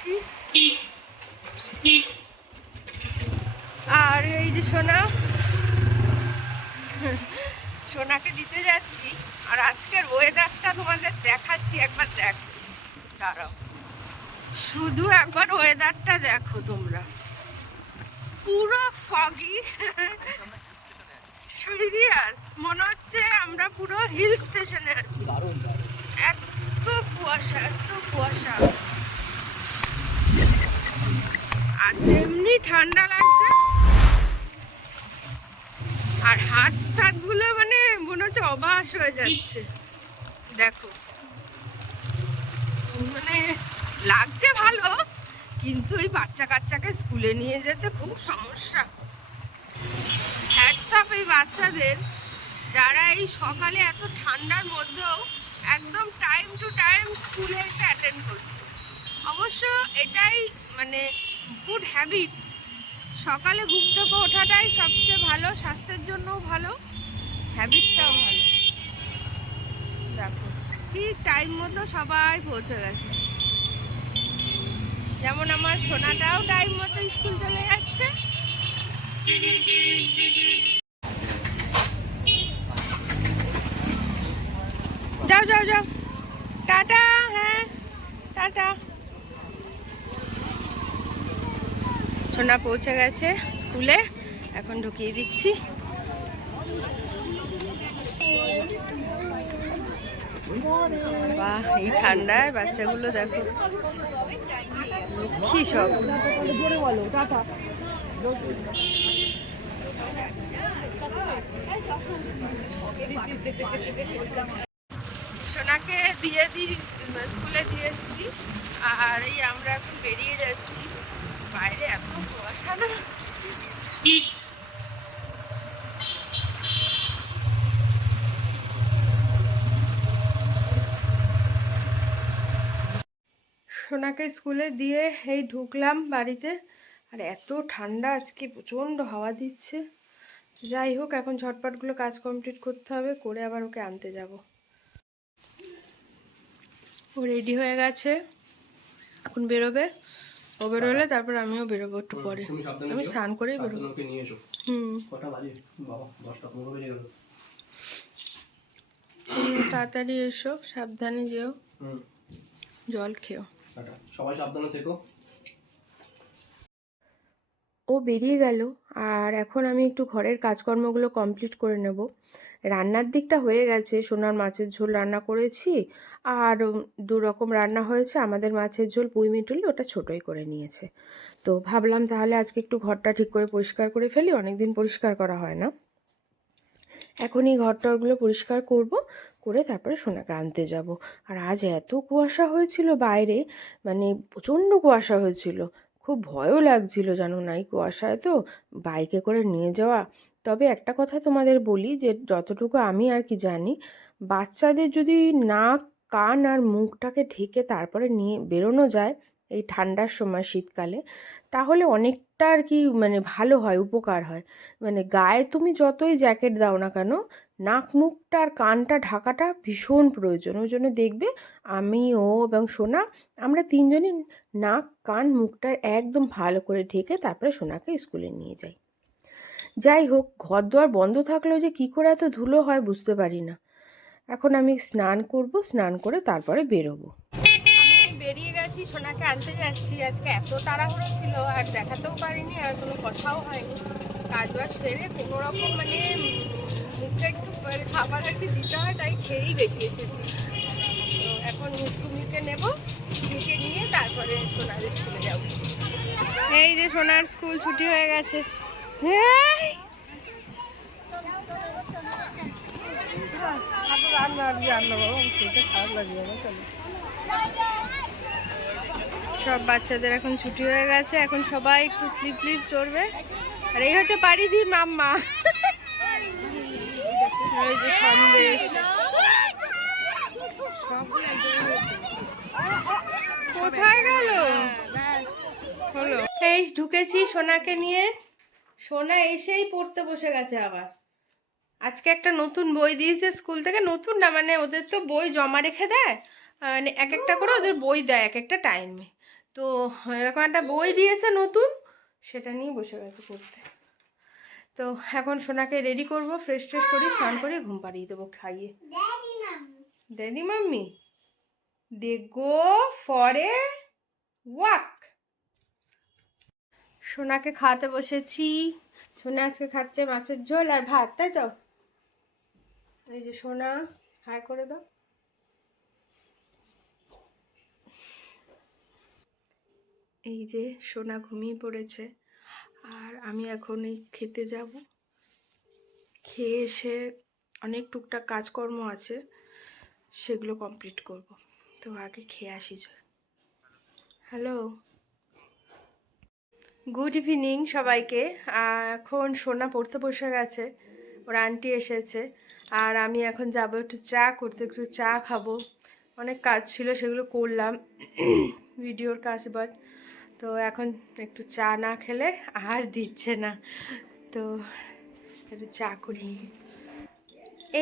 যাচ্ছি আর এই যে সোনা সোনাকে দিতে যাচ্ছি আর আজকের ওয়েদারটা তোমাদের দেখাচ্ছি একবার দেখো। দাঁড়াও। শুধু একবার ওয়েদারটা দেখো তোমরা। পুরো ফগি সিরিয়াস মনে হচ্ছে আমরা পুরো হিল স্টেশনে আছি। এত কুয়াশা এত কুয়াশা। আর এমনি ঠান্ডা লাগছে। আর হাত হাতগুলো মানে মনে হচ্ছে অবাস হয়ে যাচ্ছে। দেখো। মানে লাগছে ভালো, কিন্তু এই বাচ্চা কাচ্চাকে স্কুলে নিয়ে যেতে খুব সমস্যা। হ্যাটসঅ্যাপ এই বাচ্চাদের, যারা এই সকালে এত ঠান্ডার মধ্যেও একদম টাইম টু টাইম স্কুলে এসে অ্যাটেন্ড করছে। অবশ্য এটাই মানে গুড হ্যাবিট। সকালে ঘুম থেকে ওঠাটাই সবচেয়ে ভালো, স্বাস্থ্যের জন্যও ভালো, হ্যাবিটটাও ভালো। দেখো ঠিক টাইম মতো সবাই পৌঁছে গেছে। যেমন আমার সোনাটাও টাইম মতো স্কুল চলে যাচ্ছে। যাও যাও যাও। টাটা হ্যাঁ টাটা। সোনা পৌঁছে গেছে স্কুলে। এখন ঢুকিয়ে দিচ্ছি। বাহ, এই ঠান্ডায় বাচ্চাগুলো দেখো। লক্ষ্মী সব। সোনাকে দিয়ে দিই, স্কুলে দিয়ে এসেছি। আর এই আমরা এখন বেরিয়ে যাচ্ছি। বাইরে এত কুয়াশা না সোনাকে স্কুলে দিয়ে এই ঢুকলাম বাড়িতে। আর এত ঠান্ডা আজকে, প্রচণ্ড হাওয়া দিচ্ছে। যাই হোক, এখন ঝটপটগুলো কাজ কমপ্লিট করতে হবে, করে আবার ওকে আনতে যাব। ও রেডি হয়ে গেছে। এখন বেরোবে। ও বেরোলে তারপর আমিও বেরোবো একটু পরে। তুমি আমি স্নান করেই বেরোবো। নিয়ে এসো। হুম। কটা বাজে? বাবা দশটা পনেরো বেজে গেল। তাড়াতাড়ি এসো সাবধানে যেও। হুম। জল খেও। টাটা। সবাই সাবধানে থেকো। ও বেরিয়ে গেল আর এখন আমি একটু ঘরের কাজকর্মগুলো কমপ্লিট করে নেব। রান্নার দিকটা হয়ে গেছে। সোনার মাছের ঝোল রান্না করেছি আর দু রকম রান্না হয়েছে। আমাদের মাছের ঝোল পুঁই মিটুলি ওটা ছোটোই করে নিয়েছে। তো ভাবলাম তাহলে আজকে একটু ঘরটা ঠিক করে পরিষ্কার করে ফেলি। অনেকদিন পরিষ্কার করা হয় না। এখন এই ঘরটরগুলো পরিষ্কার করব, করে তারপরে সোনাকে আনতে যাব। আর আজ এত কুয়াশা হয়েছিল বাইরে মানে প্রচণ্ড কুয়াশা হয়েছিল। খুব ভয়ও লাগছিল জানো না এই কুয়াশায় তো। বাইকে করে নিয়ে যাওয়া তবে একটা কথা তোমাদের বলি যে, যতটুকু আমি আর কি জানি, বাচ্চাদের যদি নাক, কান আর মুখটাকে ঢেকে তারপরে নিয়ে বেরোনো যায় এই ঠান্ডার সময় শীতকালে, তাহলে অনেকটা আর কি মানে ভালো হয়, উপকার হয়। মানে গায়ে তুমি যতই জ্যাকেট দাও না কেন, নাক, মুখটা আর কানটা ঢাকাটা ভীষণ প্রয়োজন। ওই জন্য দেখবে আমি, ও এবং সোনা আমরা তিনজনই নাক, কান, মুখটা একদম ভালো করে ঢেকে তারপরে সোনাকে স্কুলে নিয়ে যাই। যাই হোক ঘর দুয়ার বন্ধ থাকলেও যে কী করে এত ধুলো হয় বুঝতে পারি না। এখন আমি স্নান করব স্নান করে তারপরে বেরোবো। আমি বেরিয়ে গেছি সোনাকে আনতে যাচ্ছি। আজকে এত তাড়াহুড়ো ছিল আর দেখাতেও পারিনি আর কোনো কথাও হয়নি। কাজ বাজ সেরে কোনো রকম মানে মুখে একটু মানে খাবার আর কি দিতে হয় তাই খেয়েই বেরিয়ে এসেছি। এখন সুমিকে নেব সুমিকে নিয়ে তারপরে সোনার স্কুলে যাব। এই যে সোনার স্কুল ছুটি হয়ে গেছে! সব বাচ্চাদের এখন ছুটি হয়ে গেছে, এখন সবাই একটু স্লিপ স্লিপ চড়বে। আর এই হচ্ছে পারিদি মাম্মা। ওই যে সন্দেশ। কোথায় গেল? হলো। এই, ঢুকেছি সোনাকে নিয়ে। সোনা এসেই পড়তে বসে গেছে আবার। আজকে একটা নতুন বই দিয়েছে স্কুল থেকে নতুন না মানে ওদের তো বই জমা রেখে দেয় মানে এক একটা করে ওদের বই দেয় এক একটা টাইমে তো এরকম একটা বই দিয়েছে নতুন সেটা নিয়ে বসে গেছে পড়তে। তো এখন সোনাকে রেডি করব ফ্রেশ ট্রেশ করি স্নান করে ঘুম পাড়িয়ে দেবো খাইয়ে। Daddy mummy they go for a walk সোনাকে খাওয়াতে বসেছি। সোনা আজকে খাচ্ছে মাছের ঝোল আর ভাত, তাই তো? এই যে সোনা, হাই করে দাও। এই যে সোনা ঘুমিয়ে পড়েছে, আর আমি এখন এই খেতে যাব। খেয়ে এসে অনেক টুকটাক কাজকর্ম আছে, সেগুলো কমপ্লিট করব। তো আগে খেয়ে আসি হ্যালো গুড ইভিনিং সবাইকে। এখন সোনা পড়তে বসে গেছে। ওর আন্টি এসেছে। আর আমি এখন যাব একটু চা করতে, একটু চা খাব। অনেক কাজ ছিল, সেগুলো করলাম। ভিডিওর কাজ বাট তো এখন একটু চা না খেলে আর দিচ্ছে না। তো একটু চা করি।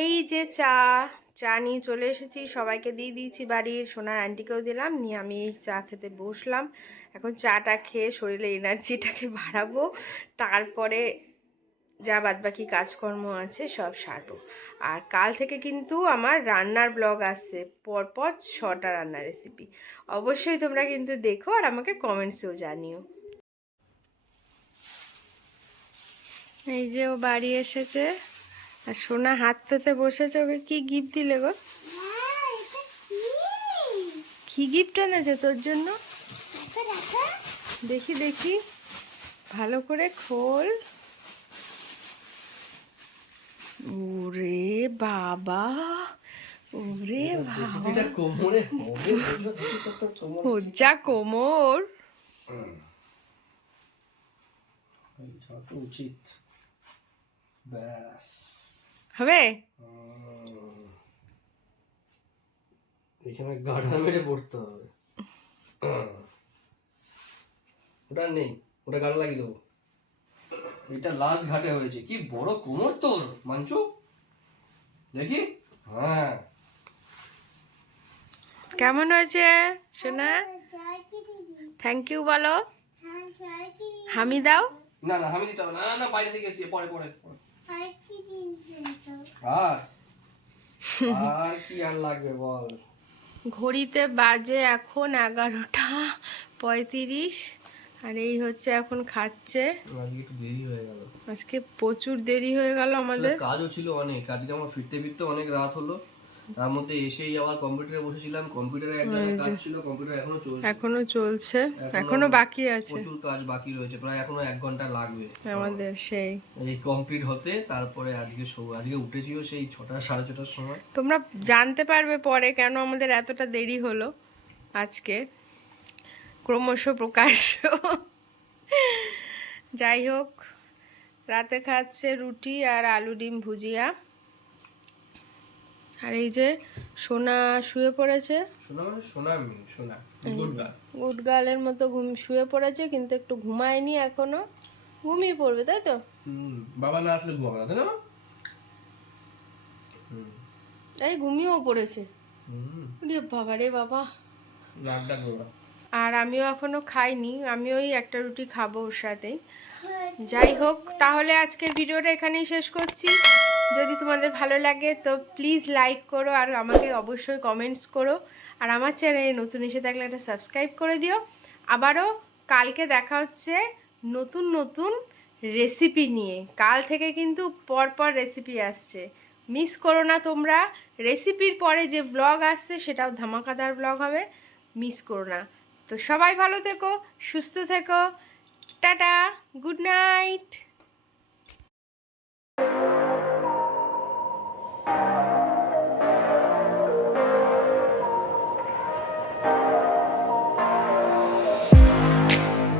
এই যে চা চা নিয়ে চলে এসেছি। সবাইকে দিয়ে দিয়েছি বাড়ির। সোনার আন্টিকেও দিলাম। নিয়ে আমি চা খেতে বসলাম। এখন চাটা খেয়ে শরীরে এনার্জিটাকে বাড়াবো। তারপরে যা বাদবাকি কাজকর্ম আছে সব সারবো। আর কাল থেকে কিন্তু আমার রান্নার ব্লগ আসছে। পরপর ছটা রান্নার রেসিপি অবশ্যই তোমরা কিন্তু দেখো আর আমাকে কমেন্টসেও জানিও। এই যে ও বাড়ি এসেছে। আর সোনা হাত পেতে বসেছে ওকে কি গিফট দিলে গো? কি গিফট এনেছে তোর জন্য? দেখি দেখি। ভালো করে খোল। ওরে বাবা ওরে বাবা। কোমরে উচিত। ব্যাস। হবে? এখানে গাঢ়া মেরে পড়তে হবে। ওটা নেই ওটা গাঢ় লাগিয়ে দেবো। এটা লাস্ট ঘাটে হয়েছে। কি বড় কোমর তোর মাঞ্চু? দেখি? হ্যাঁ। কেমন হয়েছে সোনা? থ্যাংক ইউ বলো। হামি দাও। না না আমি দিতে হবে না না, বাইরে থেকে এসে পরে পরে পরে। আর? আর কি আর লাগবে বল? ঘড়িতে বাজে এখন এগারোটা পঁয়ত্রিশ আর এই হচ্ছে এখন খাচ্ছে। আজকে দেরি হয়ে গেল। আজকে প্রচুর দেরি হয়ে গেল আমাদের। কাজও ছিল অনেক। আজকে আমার ফিরতে ফিরতে অনেক রাত হলো। তার মধ্যে এসেই আবার কম্পিউটারে বসেছিলাম কম্পিউটারে এক জায়গায় কাজ ছিল কম্পিউটার এখনও চলছে। এখনও চলছে এখনও বাকি আছে। প্রচুর কাজ বাকি রয়েছে প্রায় এখনও এক ঘণ্টা লাগবে। আমাদের সেই। এই কমপ্লিট হতে তারপরে আজকে আজকে উঠেছিও সেই ছটা সাড়ে ছটার সময়। তোমরা জানতে পারবে পরে কেন আমাদের এতটা দেরি হলো আজকে। ক্রমশ প্রকাশ্য যাই হোক রাতে খাচ্ছে রুটি আর আলু ডিম ভুজিয়া। আর এই যে সোনা শুয়ে পড়েছে। সোনা মানে আমি শোনা গুড গার্ল। গুড গার্লের মতো ঘুম শুয়ে পড়েছে কিন্তু একটু ঘুমায়নি এখনও। ঘুমিয়ে পড়বে তাই তো? হুম বাবা না আসলে ঘুমাবে না তাই না এই ঘুমিয়েও পড়েছে। হুম। রে বাবা রে বাবা। আর আমিও এখনও খাইনি আমি ওই একটা রুটি খাব ওর সাথেই। যাই হোক তাহলে আজকের ভিডিওটা এখানেই শেষ করছি। যদি তোমাদের ভালো লাগে, তো প্লিজ লাইক করো আর আমাকে অবশ্যই কমেন্টস করো। আর আমার চ্যানেলে নতুন এসে থাকলে একটা সাবস্ক্রাইব করে দিও। আবারও কালকে দেখা হচ্ছে নতুন নতুন রেসিপি নিয়ে। কাল থেকে কিন্তু পরপর রেসিপি আসছে। মিস করো না তোমরা। রেসিপির পরে যে ব্লগ আসছে, সেটাও ধামাকাদার ব্লগ হবে। মিস করো না। তো সবাই ভালো থেকো, সুস্থ থেকো। Tata good night